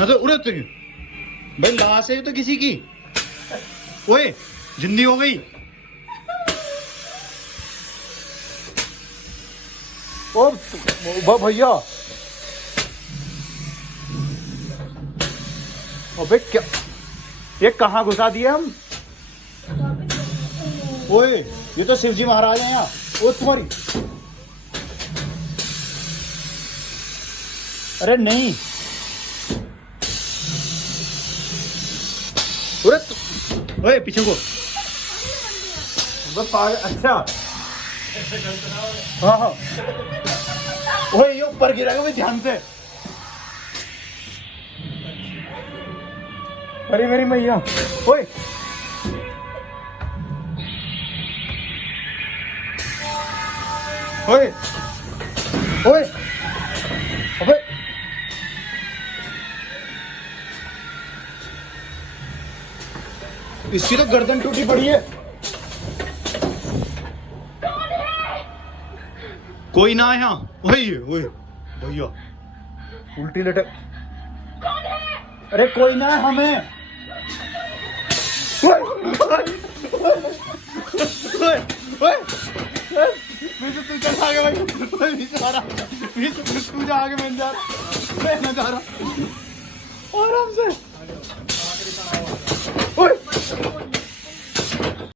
मैं तो उड़े तेरी भाई लाश है तो किसी की। ओए जिंदी हो गई। ओ भैया अबे क्या ये कहाँ घुसा दिए हम। ओए ये तो शिवजी महाराज हैं यहाँ। ओ तुम्हारी अरे नहीं ओए पीछे को अच्छा हाँ हाँ ओए ये ऊपर गिरेगा भाई ध्यान से। अरे मेरी मैया ओए ओए ओए अबे इसकी तो गर्दन टूटी पड़ी है। कोई ना है यहाँ। ओए ओए भैया उल्टी लटक। अरे कोई ना है हमें। ओए ओए ओए पीछे तू चल आगे भाई। पीछे आ रहा पीछे तू जा आगे। मैं जा रहा आराम से। ओए